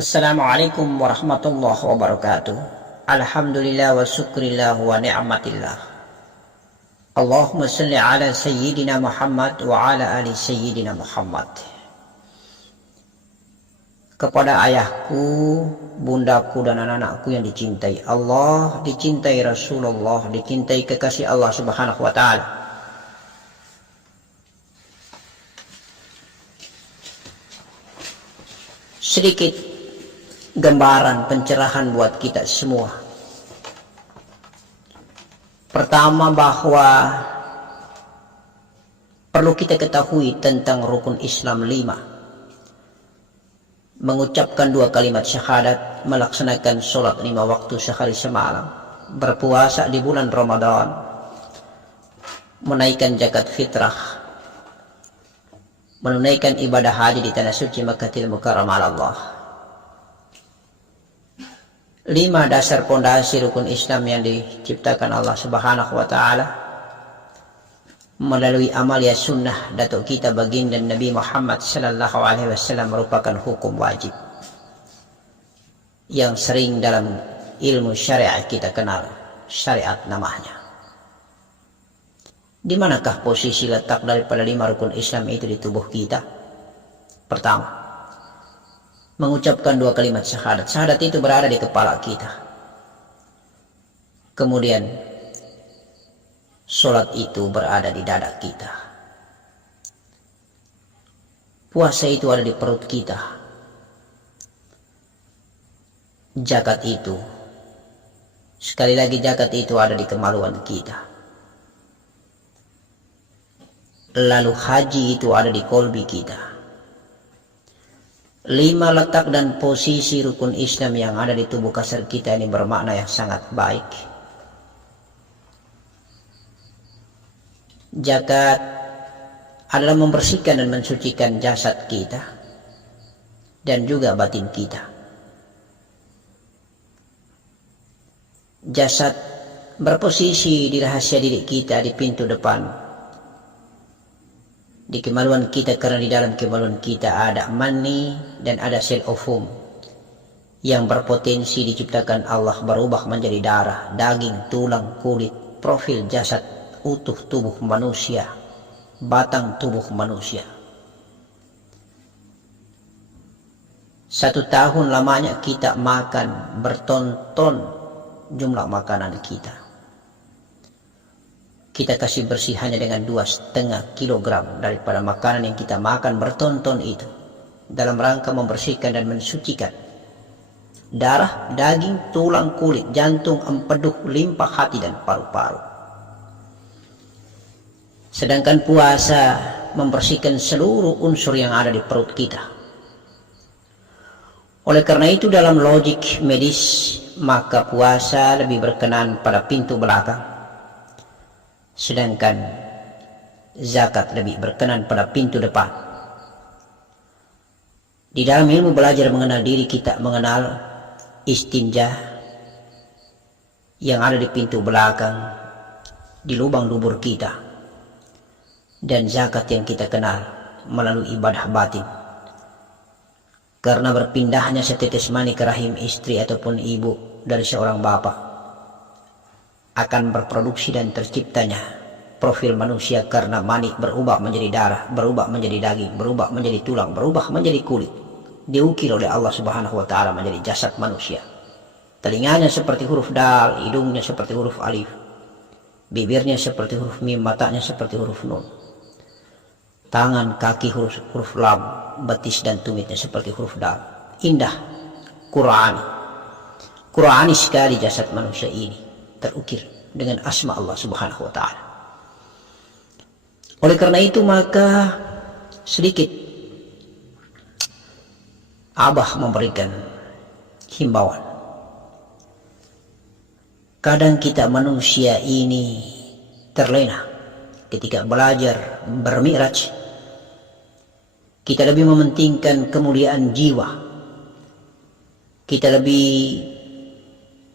Assalamualaikum warahmatullahi wabarakatuh. Alhamdulillah wa syukrillah wa ni'matillah. Allahumma salli ala sayyidina Muhammad wa ala ali sayyidina Muhammad. Kepada ayahku, bundaku dan anak-anakku yang dicintai Allah, dicintai Rasulullah, dicintai kekasih Allah Subhanahu wa taala. Sedikit gambaran pencerahan buat kita semua. Pertama, bahwa perlu kita ketahui tentang rukun Islam 5. Mengucapkan 2 kalimat syahadat, melaksanakan sholat 5 waktu sehari semalam, berpuasa di bulan Ramadan, menaikkan zakat fitrah, menunaikan ibadah haji di tanah suci Makkahil Mukarramah Allah. 5 dasar pondasi rukun Islam yang diciptakan Allah Subhanahu wa taala melalui amalia sunnah datuk kita baginda Nabi Muhammad sallallahu alaihi wasallam merupakan hukum wajib yang sering dalam ilmu syariat kita kenal syariat namanya. Di manakah posisi letak daripada 5 rukun Islam itu di tubuh kita? Pertama, mengucapkan 2 kalimat syahadat. Syahadat itu berada di kepala kita. Kemudian sholat itu berada di dada kita. Puasa itu ada di perut kita. Zakat itu, sekali lagi zakat itu ada di kemaluan kita. Lalu haji itu ada di kolbi kita. 5 letak dan posisi rukun Islam yang ada di tubuh kasar kita ini bermakna yang sangat baik. Zakat adalah membersihkan dan mensucikan jasad kita dan juga batin kita. Jasad berposisi di rahasia diri kita di pintu depan, di kemaluan kita, karena di dalam kemaluan kita ada mani dan ada sel ovum yang berpotensi diciptakan Allah berubah menjadi darah, daging, tulang, kulit, profil jasad utuh tubuh manusia, batang tubuh manusia. 1 tahun lamanya kita makan bertonton jumlah makanan kita. Kita kasih bersih hanya dengan 2,5 kilogram daripada makanan yang kita makan bertonton itu, dalam rangka membersihkan dan mensucikan darah, daging, tulang, kulit, jantung, empedu, limpa, hati dan paru-paru. Sedangkan puasa membersihkan seluruh unsur yang ada di perut kita. Oleh karena itu dalam logik medis, maka puasa lebih berkenan pada pintu belakang, sedangkan zakat lebih berkenan pada pintu depan. Di dalam ilmu belajar mengenal diri, kita mengenal istinja yang ada di pintu belakang, di lubang dubur kita, dan zakat yang kita kenal melalui ibadah batin. Karena berpindahnya setetes mani ke rahim istri ataupun ibu dari seorang bapak akan berproduksi dan terciptanya profil manusia, karena mani berubah menjadi darah, berubah menjadi daging, berubah menjadi tulang, berubah menjadi kulit, diukir oleh Allah Subhanahu wa taala menjadi jasad manusia. Telinganya seperti huruf dal, hidungnya seperti huruf alif, bibirnya seperti huruf mim, matanya seperti huruf nun, tangan kaki huruf lam, betis dan tumitnya seperti huruf dal. Indah, Qur'ani sekali jasad manusia ini, terukir dengan asma Allah Subhanahu wa taala. Oleh karena itu maka sedikit Abah memberikan himbauan. Kadang kita manusia ini terlena ketika belajar bermi'raj. Kita lebih mementingkan kemuliaan jiwa. Kita lebih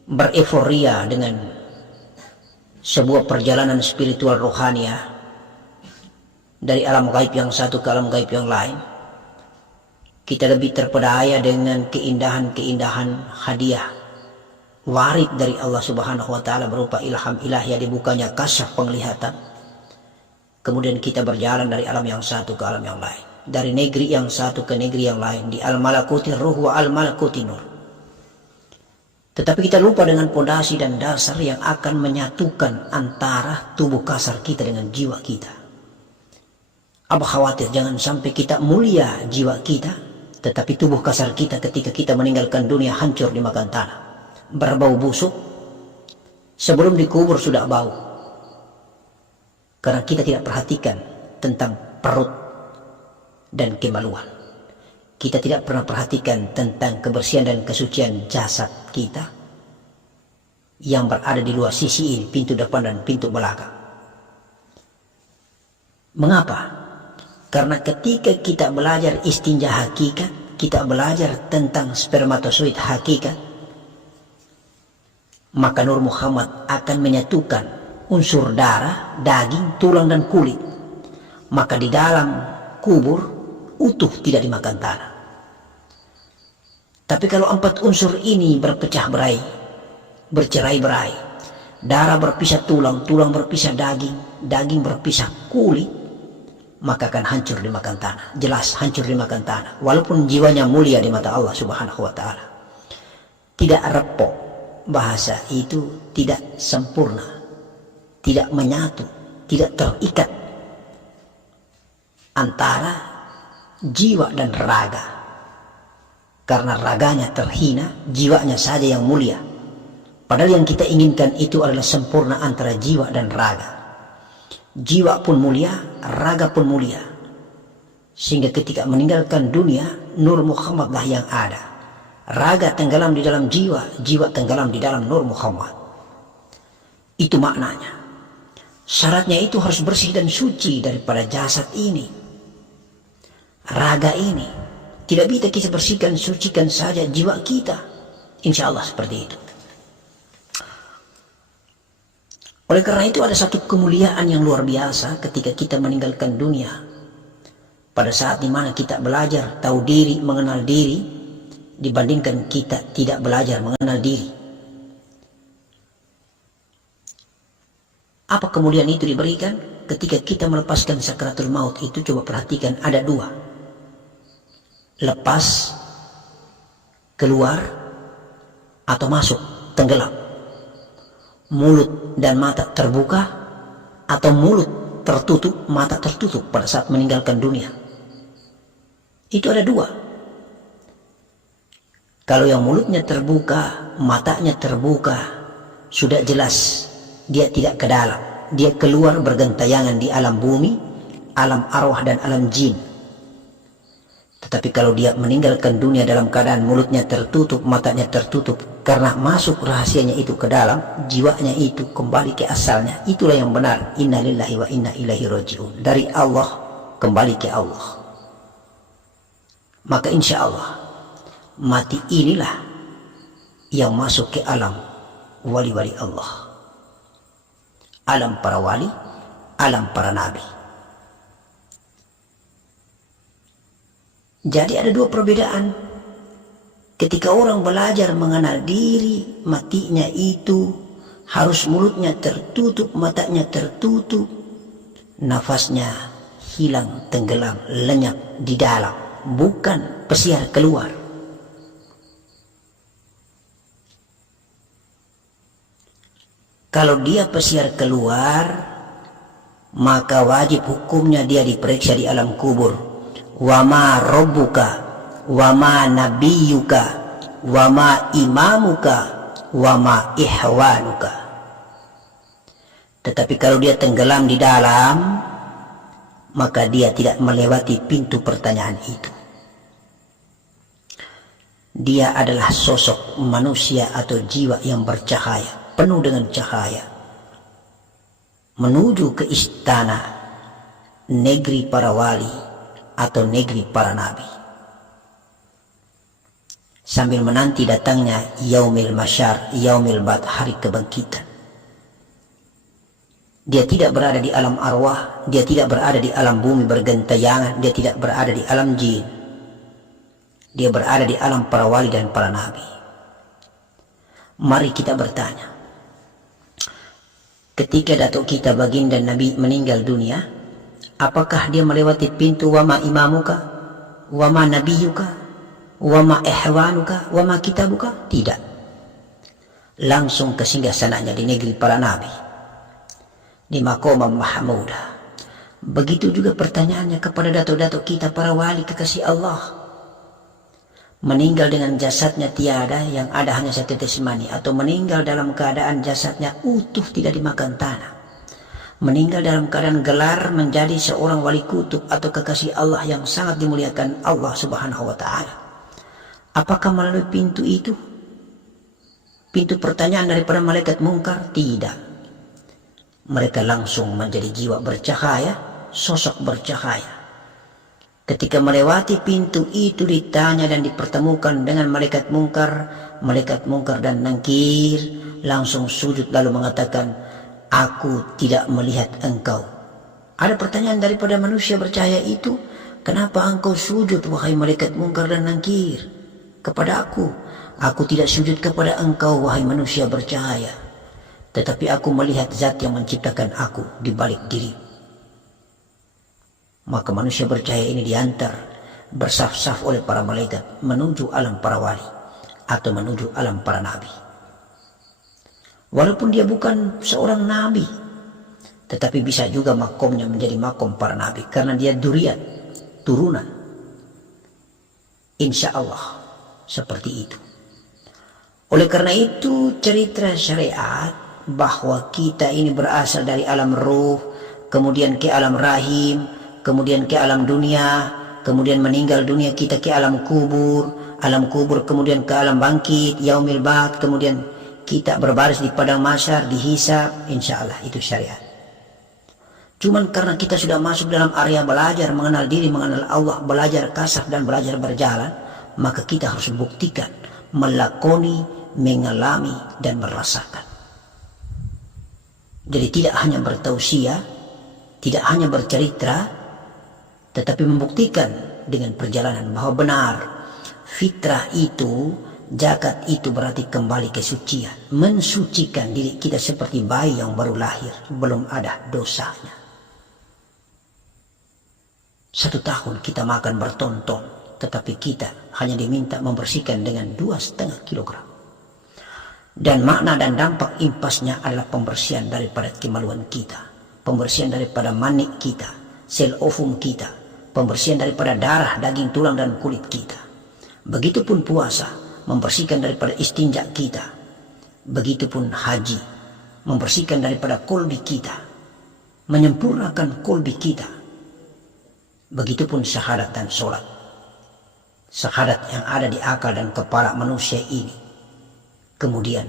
bereforia dengan sebuah perjalanan spiritual rohaniah dari alam gaib yang satu ke alam gaib yang lain. kita lebih terpedaya dengan keindahan-keindahan hadiah warid dari Allah Subhanahu wa taala berupa ilham ilahi, dibukanya kasyaf penglihatan. Kemudian kita berjalan dari alam yang satu ke alam yang lain, dari negeri yang satu ke negeri yang lain, di al-malakuti ruh wa al-malakuti nur. Tetapi kita lupa dengan pondasi dan dasar yang akan menyatukan antara tubuh kasar kita dengan jiwa kita. Abah khawatir jangan sampai kita mulia jiwa kita, tetapi tubuh kasar kita ketika kita meninggalkan dunia hancur dimakan tanah, berbau busuk. Sebelum dikubur sudah bau, karena kita tidak perhatikan tentang perut dan kemaluan. Kita tidak pernah perhatikan tentang kebersihan dan kesucian jasad kita yang berada di luar sisi ini, pintu depan dan pintu belakang. Mengapa? Karena ketika kita belajar istinja hakikat, kita belajar tentang spermatozoid hakikat, maka Nur Muhammad akan menyatukan unsur darah, daging, tulang dan kulit. Maka di dalam kubur utuh, tidak dimakan tanah. Tapi kalau 4 unsur ini berpecah berai, bercerai-berai, darah berpisah tulang, tulang berpisah daging, daging berpisah kulit, maka akan hancur dimakan tanah. Jelas hancur dimakan tanah. Walaupun jiwanya mulia di mata Allah Subhanahu wa taala, tidak repot. Bahasa itu tidak sempurna, tidak menyatu, tidak terikat antara jiwa dan raga. Karena raganya terhina, jiwanya saja yang mulia. Padahal yang kita inginkan itu adalah sempurna antara jiwa dan raga. Jiwa pun mulia, raga pun mulia. Sehingga ketika meninggalkan dunia, Nur Muhammadlah yang ada. Raga tenggelam di dalam jiwa, jiwa tenggelam di dalam Nur Muhammad. Itu maknanya. Syaratnya itu harus bersih dan suci daripada jasad ini, raga ini. Tidak bisa kita bersihkan, sucikan saja jiwa kita. Insya Allah seperti itu. Oleh karena itu ada satu kemuliaan yang luar biasa ketika kita meninggalkan dunia. Pada saat dimana kita belajar tahu diri, mengenal diri, dibandingkan kita tidak belajar mengenal diri. Apa kemuliaan itu diberikan? Ketika kita melepaskan sakratul maut itu, coba perhatikan, ada 2. Lepas, keluar, atau masuk, tenggelam. Mulut dan mata terbuka, atau mulut tertutup, mata tertutup pada saat meninggalkan dunia. Itu ada 2. Kalau yang mulutnya terbuka, matanya terbuka, sudah jelas dia tidak ke dalam. Dia keluar bergentayangan di alam bumi, alam arwah dan alam jin. Tetapi kalau dia meninggalkan dunia dalam keadaan mulutnya tertutup, matanya tertutup, karena masuk rahasianya itu ke dalam, jiwanya itu kembali ke asalnya. Itulah yang benar. Inna lillahi wa inna ilaihi raji'un. Dari Allah kembali ke Allah. Maka insya Allah mati inilah yang masuk ke alam wali-wali Allah, alam para wali, alam para nabi. Jadi ada 2 perbedaan. Ketika orang belajar mengenal diri, matinya itu harus mulutnya tertutup, matanya tertutup, nafasnya hilang, tenggelam, lenyap di dalam, bukan pesiar keluar. Kalau dia pesiar keluar, maka wajib hukumnya dia diperiksa di alam kubur. Wa ma rabbuka, wa ma nabiyyuka, wa ma imamuka, wa ma ihwanuka. Tetapi kalau dia tenggelam di dalam, maka dia tidak melewati pintu pertanyaan itu. Dia adalah sosok manusia atau jiwa yang bercahaya, penuh dengan cahaya, menuju ke istana negeri para wali atau negeri para nabi, sambil menanti datangnya yaumil masyar, yaumil ba'th, hari kebangkitan. Dia tidak berada di alam arwah, dia tidak berada di alam bumi bergentayangan, dia tidak berada di alam jin. Dia berada di alam para wali dan para nabi. Mari kita bertanya, ketika datuk kita baginda Nabi meninggal dunia, apakah dia melewati pintu wama imamuka, wama nabiyuka, wama ihwanuka, wama kitabuka? Tidak. Langsung ke singgasananya di negeri para nabi, di Maqamah Mahmudah. Begitu juga pertanyaannya kepada datuk-datuk kita para wali kekasih Allah. Meninggal dengan jasadnya tiada, yang ada hanya setetes mani, atau meninggal dalam keadaan jasadnya utuh tidak dimakan tanah. Meninggal dalam keadaan gelar menjadi seorang wali kutub atau kekasih Allah yang sangat dimuliakan Allah Subhanahu wa Ta'ala. Apakah melalui pintu itu? Pintu pertanyaan daripada malaikat mungkar? Tidak. Mereka langsung menjadi jiwa bercahaya, sosok bercahaya. Ketika melewati pintu itu ditanya dan dipertemukan dengan malaikat mungkar dan nangkir langsung sujud lalu mengatakan, aku tidak melihat engkau. Ada pertanyaan daripada manusia bercahaya itu, kenapa engkau sujud wahai malaikat mungkar dan nangkir kepada aku? Aku tidak sujud kepada engkau wahai manusia bercahaya, tetapi aku melihat zat yang menciptakan aku di balik diri. Maka manusia bercahaya ini diantar bersaf-saf oleh para malaikat menuju alam para wali atau menuju alam para nabi. Walaupun dia bukan seorang nabi, tetapi bisa juga makomnya menjadi makom para nabi karena dia duriat, turunan. Insya Allah seperti itu. Oleh karena itu cerita syariat bahwa kita ini berasal dari alam ruh, kemudian ke alam rahim, kemudian ke alam dunia, kemudian meninggal dunia kita ke alam kubur kemudian ke alam bangkit, yaumil ba'ts, kemudian kita berbaris di padang mahsyar, dihisab, insya Allah itu syariat. Cuman karena kita sudah masuk dalam area belajar mengenal diri, mengenal Allah, belajar kasaf dan belajar berjalan, maka kita harus buktikan, melakoni, mengalami dan merasakan. Jadi tidak hanya bertausiah, tidak hanya bercerita, tetapi membuktikan dengan perjalanan bahwa benar fitrah itu, zakat itu berarti kembali ke sucian, mensucikan diri kita seperti bayi yang baru lahir, belum ada dosanya. 1 tahun kita makan bertonton, tetapi kita hanya diminta membersihkan dengan 2,5 kilogram. Dan makna dan dampak impasnya adalah pembersihan daripada kemaluan kita, pembersihan daripada manik kita, sel ovum kita, pembersihan daripada darah, daging, tulang, dan kulit kita. Begitupun puasa, membersihkan daripada istinja kita. Begitupun haji, membersihkan daripada kolbi kita, menyempurnakan kolbi kita. Begitupun syahadat dan sholat. Syahadat yang ada di akal dan kepala manusia ini. Kemudian,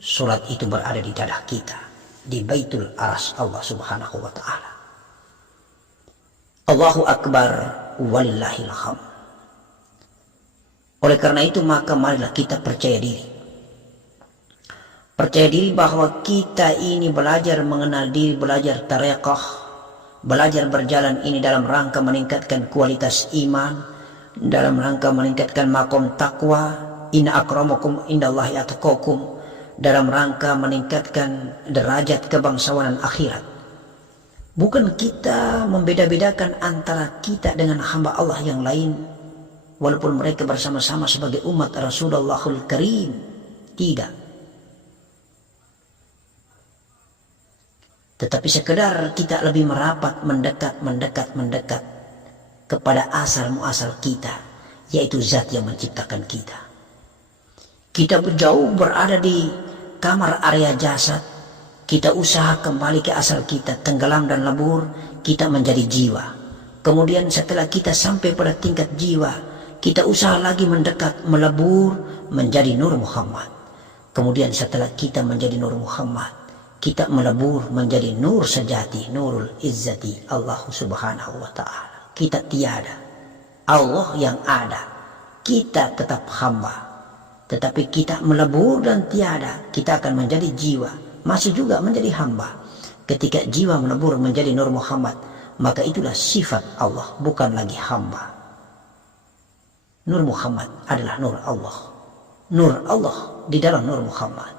sholat itu berada di dadah kita, di Baitul Aras Allah Subhanahu wa Ta'ala. Allahu Akbar walillahil hamd. Oleh karena itu maka marilah kita percaya diri. Percaya diri bahwa kita ini belajar mengenal diri, belajar tareqah, belajar berjalan ini dalam rangka meningkatkan kualitas iman, dalam rangka meningkatkan makom takwa, inna akramakum indallahi atqakum, dalam rangka meningkatkan derajat kebangsawanan akhirat. Bukan kita membeda-bedakan antara kita dengan hamba Allah yang lain, walaupun mereka bersama-sama sebagai umat Rasulullahul Karim. Tidak. Tetapi sekedar kita lebih merapat, mendekat kepada asal-muasal kita, yaitu zat yang menciptakan kita. Kita jauh berada di kamar area jasad, kita usaha kembali ke asal kita, tenggelam dan lebur, kita menjadi jiwa. Kemudian setelah kita sampai pada tingkat jiwa, kita usaha lagi mendekat, melebur, menjadi Nur Muhammad. Kemudian setelah kita menjadi Nur Muhammad, kita melebur menjadi nur sejati, Nurul Izzati Allah Subhanahu wa Ta'ala. Kita tiada, Allah yang ada, kita tetap hamba. Tetapi kita melebur dan tiada, kita akan menjadi jiwa, masih juga menjadi hamba. Ketika jiwa melebur menjadi Nur Muhammad, maka itulah sifat Allah, bukan lagi hamba. Nur Muhammad adalah nur Allah. Nur Allah di dalam Nur Muhammad.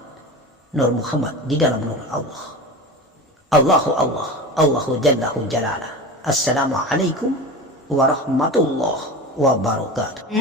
Nur Muhammad di dalam Nur Allah. Allahu Allah, Allahu Jallahu Jalala. Assalamualaikum warahmatullahi wabarakatuh.